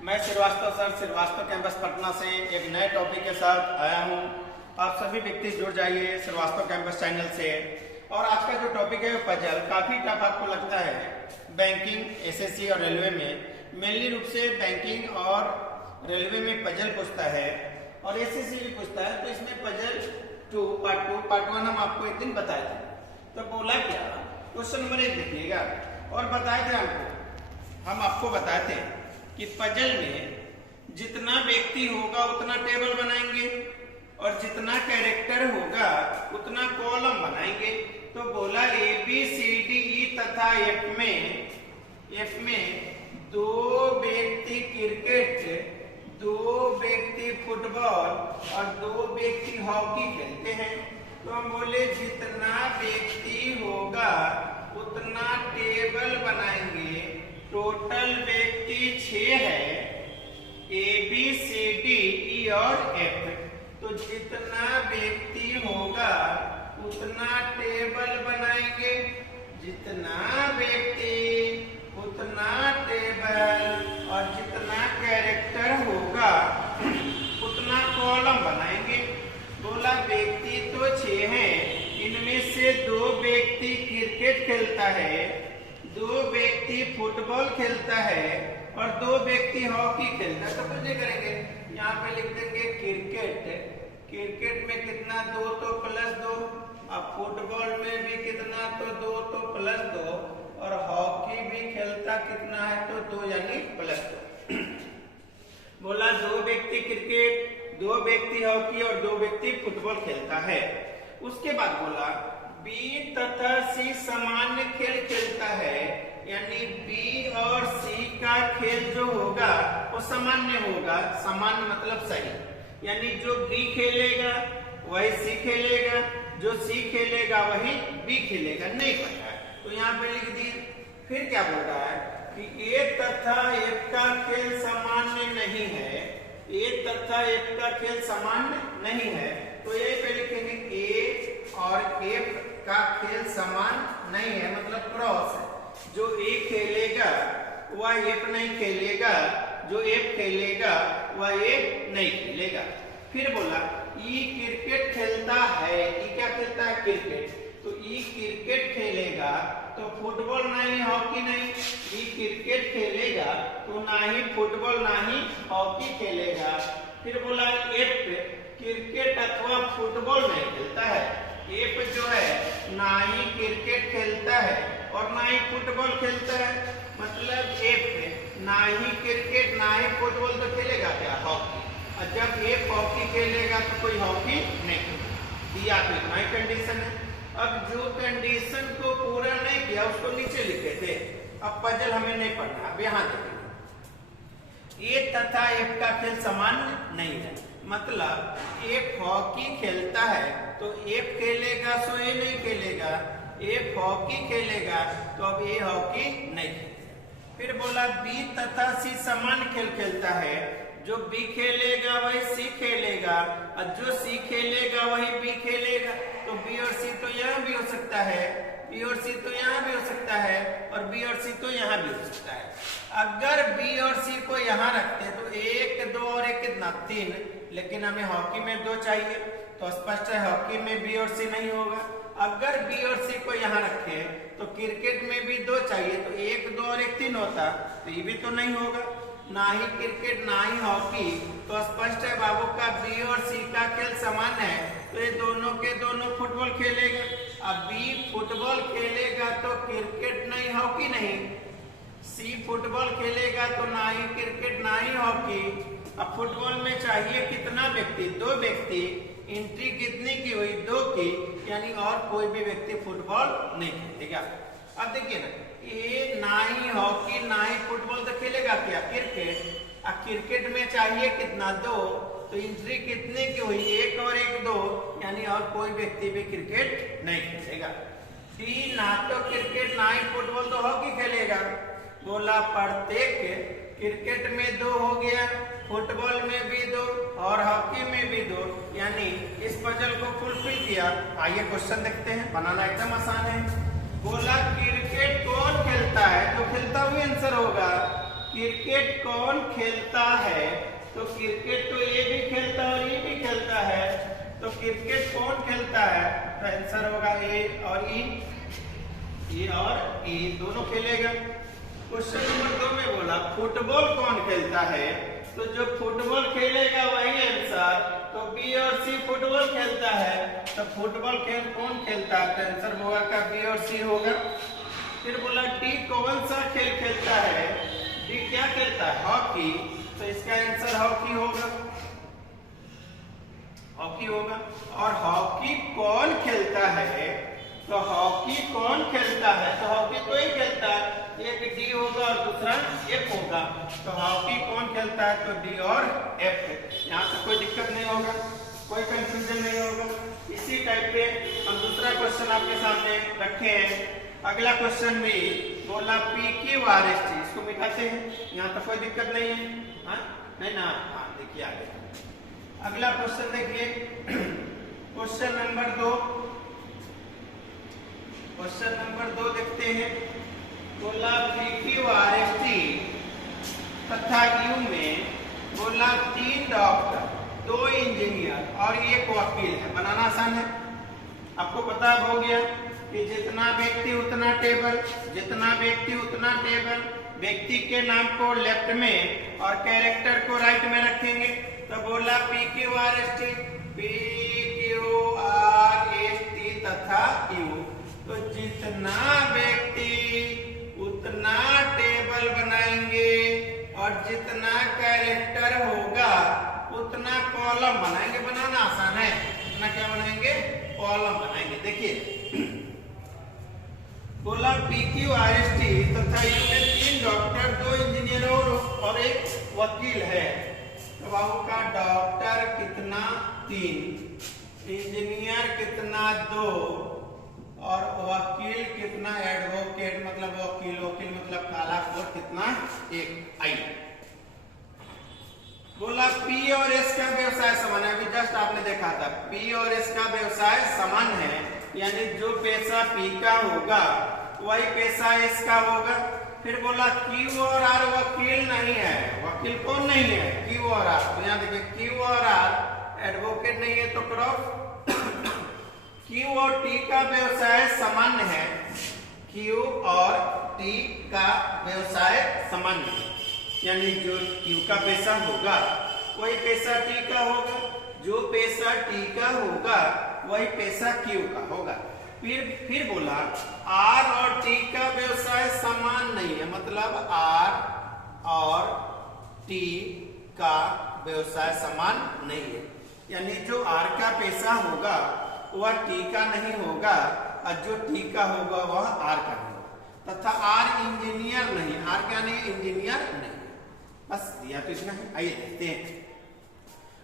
मैं Srivastava sir Srivastava campus Patna से एक नए टॉपिक के साथ आया हूं। आप सभी व्यक्ति जुड़ जाइए श्रीवास्तव कैंपस चैनल से। और आज का जो टॉपिक है पजल काफी टफ आपको लगता है। बैंकिंग, एसएससी और रेलवे में मेनली रूप से बैंकिंग और रेलवे में पजल पूछता है और एसएससी भी पूछता है। तो इसमें पजल पार्ट 1 हम आपको एक दिन बताए थे। तो बोला क्या, क्वेश्चन नंबर 1 देखिएगा। और बताए थे हम आपको बताए थे कि पजल में जितना व्यक्ति होगा उतना टेबल बनाएंगे और जितना कैरेक्टर होगा उतना कॉलम बनाएंगे। तो बोला A B C D E तथा एफ में 2 व्यक्ति क्रिकेट, 2 व्यक्ति फुटबॉल और 2 व्यक्ति हॉकी खेलते हैं। तो हम बोले जितना व्यक्ति होगा उतना टेबल बनाएंगे। टोटल व्यक्ति 6 है, A B C D E और एफ। तो जितना व्यक्ति होगा उतना टेबल बनाएंगे, जितना व्यक्ति उतना टेबल और जितना कैरेक्टर होगा उतना कॉलम बनाएंगे। बोला व्यक्ति तो 6 हैं, इनमें से 2 व्यक्ति क्रिकेट खेलता है, 2 व्यक्ति फुटबॉल खेलता है और 2 व्यक्ति हॉकी खेलता है। तो कुछ नहीं करेंगे, यहाँ पे लिख देंगे क्रिकेट में कितना 2 तो +2, अब फुटबॉल में भी कितना तो 2 तो +2 और हॉकी भी खेलता कितना है तो 2 यानी +2। बोला 2 व्यक्ति क्रिकेट, 2 व्यक्ति हॉकी और 2 व्यक्ति फुटबॉल खेलता है। उसके बाद बोला बी तथा सी सामान्य खेल खेलता है, यानी बी और सी का खेल जो होगा वो सामान्य होगा। सामान्य मतलब सही, यानी जो बी खेलेगा वही सी खेलेगा, जो सी खेलेगा वही बी खेलेगा। नहीं पता है तो यहाँ पे लिख दी। फिर क्या बोल रहा है कि ए तथा एफ का खेल सामान्य नहीं है, ए तथा एफ का खेल सामान्य नहीं है। तो ये पे लिखेंगे ए और एफ का खेल समान नहीं है, मतलब क्रॉस है। जो ए खेलेगा वह एफ नहीं खेलेगा, जो एफ खेलेगा वह ए नहीं खेलेगा। फिर बोला ई क्रिकेट खेलता है, ई क्या खेलता है क्रिकेट। तो ई क्रिकेट खेलेगा तो फुटबॉल नहीं हॉकी नहीं, ई क्रिकेट खेलेगा तो ना ही फुटबॉल ना ही हॉकी खेलेगा। फिर बोला एफ क्रिकेट अथवा फुटबॉल नहीं खेलता है। एफ जो है ना ही क्रिकेट खेलता है और ना ही फुटबॉल खेलता है, मतलब एफ ना ही क्रिकेट ना ही फुटबॉल तो खेलेगा क्या, हॉकी। और जब एफ हॉकी खेलेगा तो कोई हॉकी नहीं खेलेगा। दिया तो इतना ही कंडीशन है। अब जो कंडीशन को पूरा नहीं किया उसको नीचे लिखे थे। अब पजल हमें नहीं पढ़ना, अब यहाँ देखेंगे। ए तथा एफ का खेल समान नहीं है, मतलब एफ हॉकी खेलता है तो एफ खेलेगा सो ए नहीं खेलेगा, एफ हॉकी खेलेगा तो अब ए हॉकी नहीं खेलेगा। फिर बोला बी तथा सी समान खेल खेलता है, जो बी खेलेगा वही सी खेलेगा और जो सी खेलेगा वही बी खेलेगा। तो बी और सी तो यहाँ भी हो सकता है, बी और सी तो यहाँ भी हो सकता है और बी और सी तो यहाँ भी हो सकता है। अगर बी और सी को यहाँ रखते तो 1 2 और 1 कितना 3, लेकिन हमें हॉकी में 2 चाहिए तो स्पष्ट है हॉकी में बी और सी नहीं होगा। अगर बी और सी को यहाँ रखे तो क्रिकेट में भी 2 चाहिए तो 1 2 और 1 3 होता, तो ये भी तो नहीं होगा। ना ही क्रिकेट ना ही हॉकी, तो स्पष्ट है बाबू का बी और सी का खेल समान है तो ये दोनों के दोनों फुटबॉल खेलेगा। अब बी फुटबॉल खेलेगा तो क्रिकेट नहीं हॉकी नहीं, सी फुटबॉल खेलेगा तो ना ही क्रिकेट ना ही हॉकी। अब फुटबॉल में चाहिए कितना व्यक्ति, 2 व्यक्ति। एंट्री कितनी की हुई, 2 की, यानी और कोई भी व्यक्ति फुटबॉल नहीं खेलेगा। अब देखिए ना, ये ना ही हॉकी ना ही फुटबॉल तो खेलेगा क्या, क्रिकेट। अब क्रिकेट में चाहिए कितना, 2, तो एंट्री कितने की हुई, 1 और 1 2, यानी और कोई व्यक्ति भी क्रिकेट नहीं खेलेगा। डी ना तो क्रिकेट ना ही फुटबॉल तो हॉकी खेलेगा। बोला प्रत्येक क्रिकेट में 2 हो गया, फुटबॉल में भी 2 और हॉकी में भी 2, यानी इस पजल को फुलफिल किया। आइए क्वेश्चन देखते हैं, बनाना एकदम आसान है। बोला क्रिकेट कौन खेलता है, तो खेलता हुआ आंसर होगा क्रिकेट कौन खेलता है, तो क्रिकेट तो ये भी खेलता है और ये भी खेलता है, तो क्रिकेट कौन खेलता है, तो आंसर होगा ए और ई और ई दोनों खेलेगा। क्वेश्चन नंबर 2 में बोला फुटबॉल कौन खेलता है, तो जो फुटबॉल खेलेगा वही आंसर, तो बी और सी फुटबॉल खेलता है, तो फुटबॉल खेल कौन खेलता है, तो आंसर होगा का बी और सी होगा। फिर बोला डी कौन सा खेल खेलता है, डी क्या खेलता है, हॉकी, तो इसका आंसर हॉकी होगा, हॉकी होगा। और हॉकी कौन खेलता है, तो हॉकी कौन खेलता है, तो हॉकी तो ही खेलता है, एक डी होगा और दूसरा एफ होगा, तो हॉकी कौन खेलता है, तो डी और एफ। यहाँ से कोई दिक्कत नहीं होगा, कोई कंफ्यूजन नहीं होगा। इसी टाइप पे हम दूसरा क्वेश्चन आपके सामने रखे हैं। अगला क्वेश्चन भी बोला P Q R S T, इसको मिटाते हैं, यहाँ तो कोई दिक्कत नहीं है, हाँ नहीं ना, हाँ देखिए आगे अगला क्वेश्चन देखिए क्वेश्चन नंबर 2, क्वेश्चन नंबर 2 देखते हैं। बोला P Q R S T तथा यू में बोला 3 डॉक्टर, 2 इंजीनियर और 1 वकील है। बनाना आसान है, आपको पता हो गया कि जितना व्यक्ति उतना टेबल, जितना व्यक्ति उतना टेबल। व्यक्ति के नाम को लेफ्ट में और कैरेक्टर को राइट में रखेंगे, तो बोला P Q R S T, P Q R S T तथा यू, तो जितना व्यक्ति उतना टेबल बनाएंगे और जितना कैरेक्टर होगा उतना कॉलम बनाएंगे। बनाना आसान है, उतना क्या बनाएंगे, कॉलम बनाएंगे। देखिए बोला P Q R S T तथा यू में 3 डॉक्टर, 2 इंजीनियर और 1 वकील है। तो बाबू का डॉक्टर कितना 3, इंजीनियर कितना 2 और वकील कितना, एडवोकेट मतलब वकील, वकील मतलब काला कोट कितना 1। आई बोला पी और एस का व्यवसाय समान है, अभी जस्ट आपने देखा था पी और एस का व्यवसाय समान है, यानी जो पैसा पी का होगा वही पैसा एस का होगा। फिर बोला क्यू और आर वकील नहीं है, वकील कौन नहीं है, क्यू और आर, तो यहाँ देखिए क्यू और आर एडवोकेट नहीं है, तो क्रॉस। क्यू और टी का व्यवसाय सामान्य है, क्यू और टी का व्यवसाय सामान्य है, यानी जो क्यू का पैसा होगा वही पैसा टी का होगा, जो पैसा टी का होगा वही पैसा क्यू का होगा। फिर बोला आर और टी का व्यवसाय समान नहीं है, मतलब आर और टी का व्यवसाय समान नहीं है, यानी जो आर का पैसा होगा वह टी का नहीं होगा और जो टी का होगा वह आर का नहीं होगा। तथा आर इंजीनियर नहीं, आर क्या नहीं, इंजीनियर नहीं। बस दिया तो इतना है। आइए देखते हैं।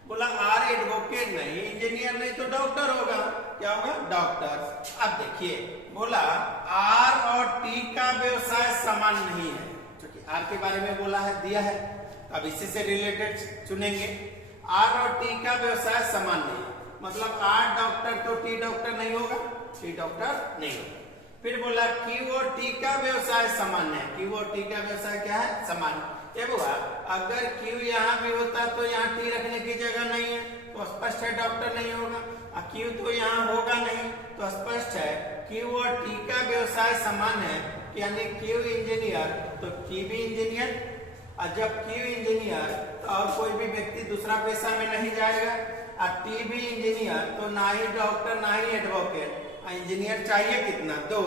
बोला आर एडवोकेट नहीं, इंजीनियर नहीं, तो डॉक्टर होगा, क्या होगा, डॉक्टर। अब देखिए बोला आर और टी का व्यवसाय समान नहीं है, क्योंकि आर के बारे में बोला है, दिया है, अब इसी से रिलेटेड चुनेंगे। आर और टी का व्यवसाय समान नहीं है, मतलब आर डॉक्टर तो टी डॉक्टर नहीं होगा, टी डॉक्टर नहीं होगा। फिर बोला क्यू और टी का व्यवसाय समान है, क्यू और टी का व्यवसाय क्या है, समान। ये बोला अगर क्यू यहाँ भी होता तो यहाँ टी रखने की जगह नहीं है, तो स्पष्ट है डॉक्टर नहीं होगा। और क्यू तो यहाँ होगा नहीं, तो स्पष्ट है क्यू और टी का व्यवसाय समान है, यानी क्यू इंजीनियर तो टी भी इंजीनियर। और जब क्यू इंजीनियर तो और कोई भी व्यक्ति दूसरा पेशा में नहीं जाएगा, और टी भी इंजीनियर तो ना ही डॉक्टर ना ही एडवोकेट। इंजीनियर चाहिए कितना, 2,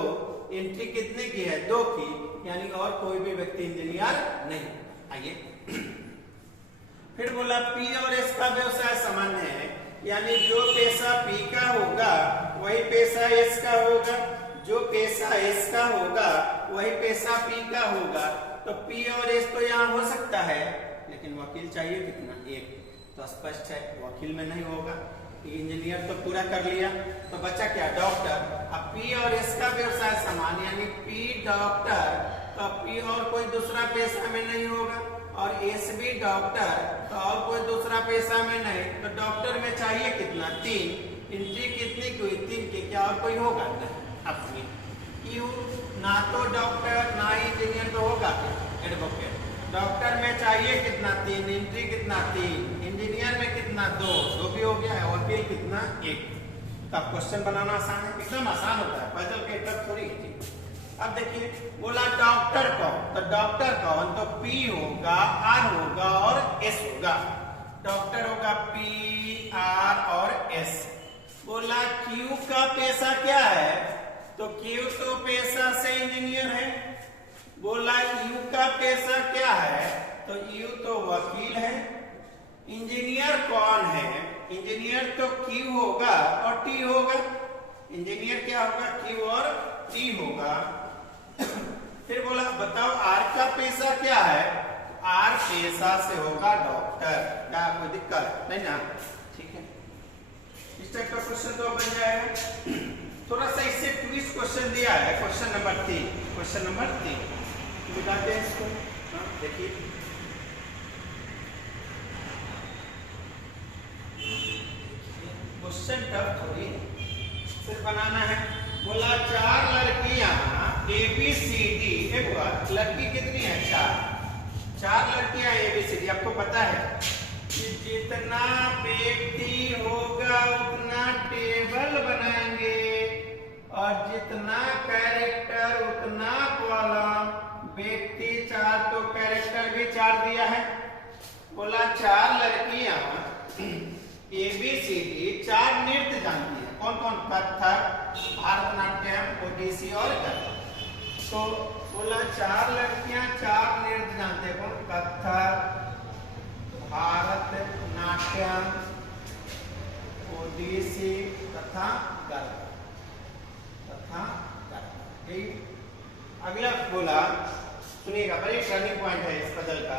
एंट्री कितने की है, 2 की, यानी और कोई भी व्यक्ति इंजीनियर नहीं। आइए फिर बोला पी और एस का व्यवसाय समान है, यानी जो पैसा पी का होगा वही पैसा एस का होगा, जो पैसा एस का होगा वही पैसा पी का होगा। तो पी और एस तो यहाँ हो सकता है, लेकिन वकील चाहिए कितना, 1, तो स्पष्ट है वकील में नहीं होगा। इंजीनियर तो पूरा कर लिया, तो बचा क्या, डॉक्टर। अब पी और एस का व्यवसाय समान, यानी पी डॉक्टर, तो पी और कोई दूसरा पेशा में नहीं होगा, और एस भी डॉक्टर तो और कोई दूसरा पेशा में नहीं, तो डॉक्टर में चाहिए कितना, 3, एंट्री कितनी की हुई, 3 की, क्या और कोई होगा नहीं। अब क्यू ना तो डॉक्टर ना इंजीनियर, तो होगा क्या, एडवोकेट। डॉक्टर में चाहिए कितना 3, एंट्री कितना 3, इंजीनियर में कितना 2 भी हो गया है, वकील कितना 1। तब क्वेश्चन बनाना आसान है, एकदम आसान होता है, पजल के टफ थोड़ी है। अब देखिए बोला डॉक्टर कौन, तो डॉक्टर कौन तो P होगा, R होगा और S होगा। डॉक्टर होगा P, R और S। बोला Q का पेशा क्या है, तो Q तो पेशा से इंजीनियर है। बोला U का पेशा क्या है, तो U तो वकील है। इंजीनियर कौन है, इंजीनियर तो Q होगा और T होगा। इंजीनियर क्या होगा, Q और T होगा। फिर बोला बताओ R का पेशा क्या है, R पेशा से होगा डॉक्टर। क्या कोई दिक्कत नहीं ना, ठीक है। इस टाइप का क्वेश्चन तो बन जाएगा। थोड़ा सा इससे ट्विस्ट क्वेश्चन दिया है, क्वेश्चन नंबर 3। क्वेश्चन नंबर 3 दिखाते हैं इसको, देखिए क्वेश्चन टफ थोड़ी सिर्फ बनाना है। बोला 4 लड़कियां ABCD, एक बार लड़की कितनी है 4 लड़कियां ABCD। आपको पता है कि जितना व्यक्ति होगा उतना टेबल बनाएंगे और जितना कैरेक्टर उतना कॉलम। व्यक्ति 4 तो कैरेक्टर भी 4 दिया है। बोला 4 लड़कियां ABCD 4 नृत्य जानती है। कौन कौन, कथक, भारतनाट्यम, ओडिसी और गरबा। तो बोला 4 लड़कियां 4 नृत्य जानते हैं। कौन, कथक, भारतनाट्यम, ओडिसी तथा गरबा। अगला बोला सुनिएगा, बड़ी टर्निंग पॉइंट है इस पजल का।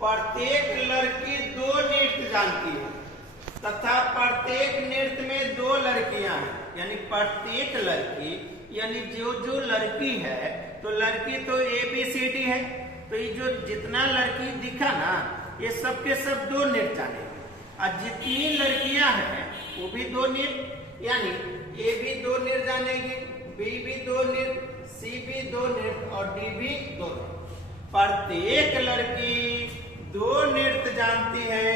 प्रत्येक लड़की 2 नृत्य जानती है तथा प्रत्येक नृत्य में 2 लड़कियां हैं। यानी प्रत्येक लड़की, यानी जो लड़की है, तो लड़की तो ABCD है, तो ये जो जितना लड़की दिखा ना, ये सब के सब 2 नृत्य जानेगी। और जितनी लड़कियां हैं वो भी 2 नृत्य, यानी A भी 2 नृत्य जानेगी, B भी 2 नृत्य, C भी 2 नृत्य और D भी 2 नृत्य। प्रत्येक लड़की 2 नृत्य जानती है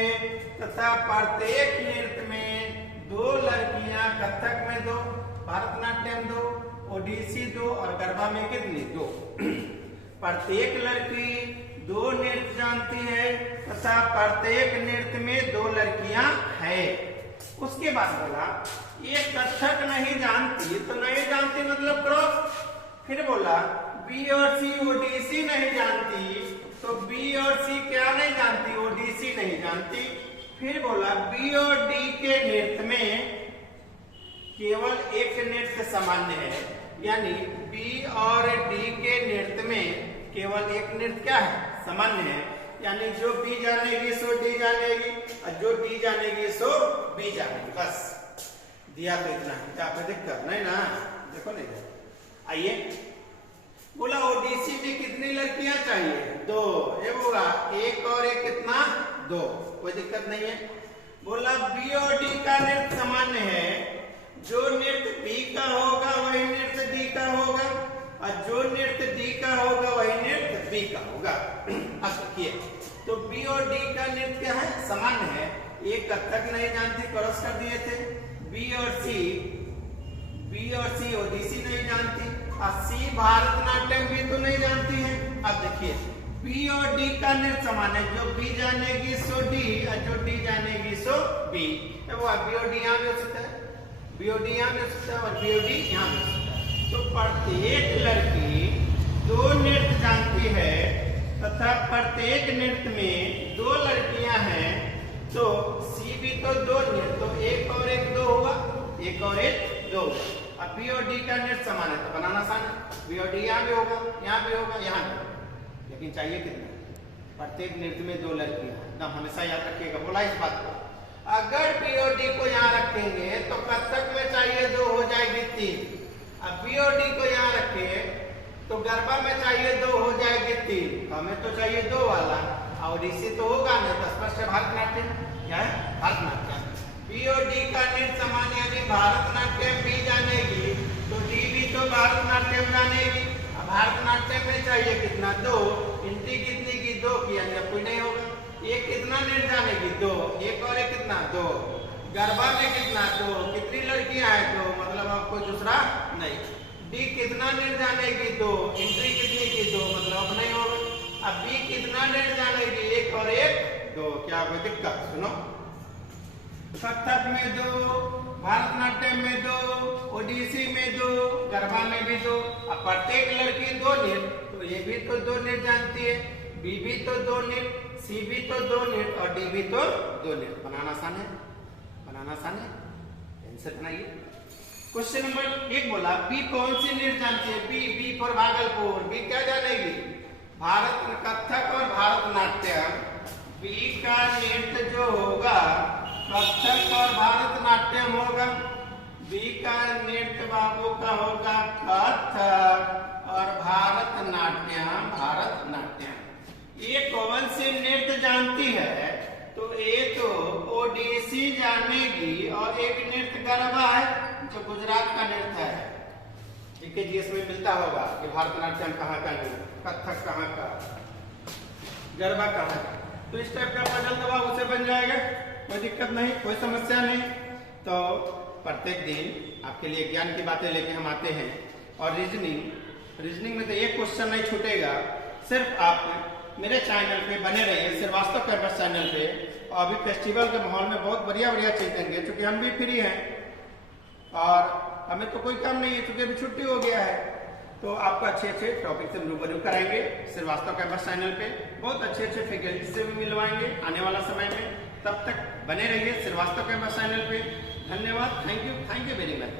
तथा प्रत्येक नृत्य में 2 लड़कियां, कथक में 2, भारतनाट्यम 2, ओडिसी 2 और गरबा में कितनी 2। प्रत्येक लड़की 2 नृत्य जानती है तथा प्रत्येक नृत्य में 2 लड़कियां हैं। उसके बाद बोला ये कथक नहीं जानती, तो नहीं जानती मतलब क्रॉस। फिर बोला B और C ओडिसी नहीं जानती, तो B और C क्या नहीं जानती, ओडिसी नहीं जानती। फिर बोला B और D के नृत्य में केवल एक नृत्य सामान्य है, यानी B और D के नृत्य में केवल एक नृत्य क्या है, सामान्य है। यानी जो B जानेगी सो D जानेगी और जो D जानेगी सो B जानेगी। बस दिया तो इतना है, क्या कोई दिक्कत नहीं ना, देखो नहीं। आइए बोला ओडिसी में कितनी लड़कियां चाहिए, 2। ये बोला 1 और 1 कितना 2, कोई दिक्कत नहीं है। बोला B और D का नृत्य सामान्य है, जो नृत्य B का होगा वही नृत्य D का होगा और जो नृत्य D का होगा वही नृत्य B का होगा। अब देखिए तो B और D का नृत्य क्या है, सामान्य है। एक कथक नहीं जानती, क्रॉस कर दिए थे। B और C ओडिसी नहीं जानती और C भारतनाट्यम भी तो नहीं जानती है। अब देखिए B और D का नृत्य समान है, जो B जानेगी सो D और जो D जानेगी सो B। वो B और D यहाँ भी हो सकता है, B और D यहाँ भी हो सकता है और B और D यहाँ भी हो सकता है। तो प्रत्येक लड़की 2 नृत्य जानती है तथा प्रत्येक नृत्य में 2 लड़कियां हैं, तो C भी तो 2 नृत्य, तो 1 और 1 2 होगा, 1 और 1 2। अब B और D का नृत्य समान है तो बनाना आसान है। B और D यहाँ भी होगा, यहाँ भी होगा, यहाँ भी होगा, लेकिन चाहिए कितना, प्रत्येक नृत्य में 2 लड़कियां। एकदम हमेशा याद रखिएगा, बोला इस बात को। अगर B और D को यहाँ रखेंगे तो कथक में चाहिए 2, हो जाएगी 3। अब B और D को यहाँ रखें तो गरबा में चाहिए 2, हो जाएगी 3। हमें तो चाहिए 2 वाला, और ओडिसी तो होगा नहीं, तो स्पष्ट है भारतनाट्यम। क्या है, भारतनाट्यम। B और D का नृत्य समान, यानी भारतनाट्यम B जानेगी तो D भी तो भारतनाट्यम जानेगी। अब भारतनाट्यम में चाहिए कितना, 2, एंट्री कितनी की 2 की, होगी यानी अब कोई नहीं होगा। एक कितना नेट जानेगी? 2। एक और एक कितना? 2। गरबा में कितना? 2। कितनी लड़कियां हैं? 2। मतलब अब कोई दूसरा नहीं। डी कितना नेट जानेगी? 2। एंट्री कितनी की? 2। मतलब अब नहीं होगा। अब बी कितना नेट जानेगी? 1 और 1 2। क्या कोई दिक्कत? सुनो, कथक में 2, भारतनाट्यम में 2, ओडिसी में 2, गरबा में भी 2। अब प्रत्येक लड़की 2 नेट, तो ये भी तो 2 नेट जानती है, बी भी तो 2 नेट, सी भी तो 2 नेट और डी भी तो 2 नेट। बनाना आसान है, बनाना आसान है, आंसर बनाइए। क्वेश्चन नंबर 1 बोला बी कौन सी नेट जानती है? B for Bhagalpur. बी क्या जानेगी? भारत कथक और भारतनाट्यम। बी का नेट जो होगा कथक और भारतनाट्यम होगा। बी का नृत्य बाबू का होगा कथक और भारतनाट्यम। ये कौन सी नृत्य जानती है? तो एक तो ओडिसी जानेगी और एक नृत्य गरबा है जो गुजरात का नृत्य है। ठीक है जी, इसमें मिलता होगा कि भारतनाट्यम कहाँ का नृत्य, कथक कहाँ का, गरबा कहाँ का। तो इस टाइप का पजल दबा उसे बन जाएगा, कोई दिक्कत नहीं, कोई समस्या नहीं। तो प्रत्येक दिन आपके लिए ज्ञान की बातें लेके हम आते हैं। और रीजनिंग में तो एक क्वेश्चन नहीं छूटेगा। सिर्फ आप मेरे चैनल पे बने रहिए, श्रीवास्तव कैंपस चैनल पे। और अभी फेस्टिवल के माहौल में बहुत बढ़िया चीज देंगे, क्योंकि हम भी फ्री हैं और हमें तो कोई काम नहीं है, क्योंकि अभी छुट्टी हो गया है। तो आपको अच्छे टॉपिक से रूबरू कराएंगे श्रीवास्तव कैंपस चैनल पे। बहुत अच्छे फैकल्टी से भी मिलवाएंगे आने वाला समय में। तब तक बने रहिए श्रीवास्तव कैंपस चैनल पे। धन्यवाद, थैंक यू वेरी मच।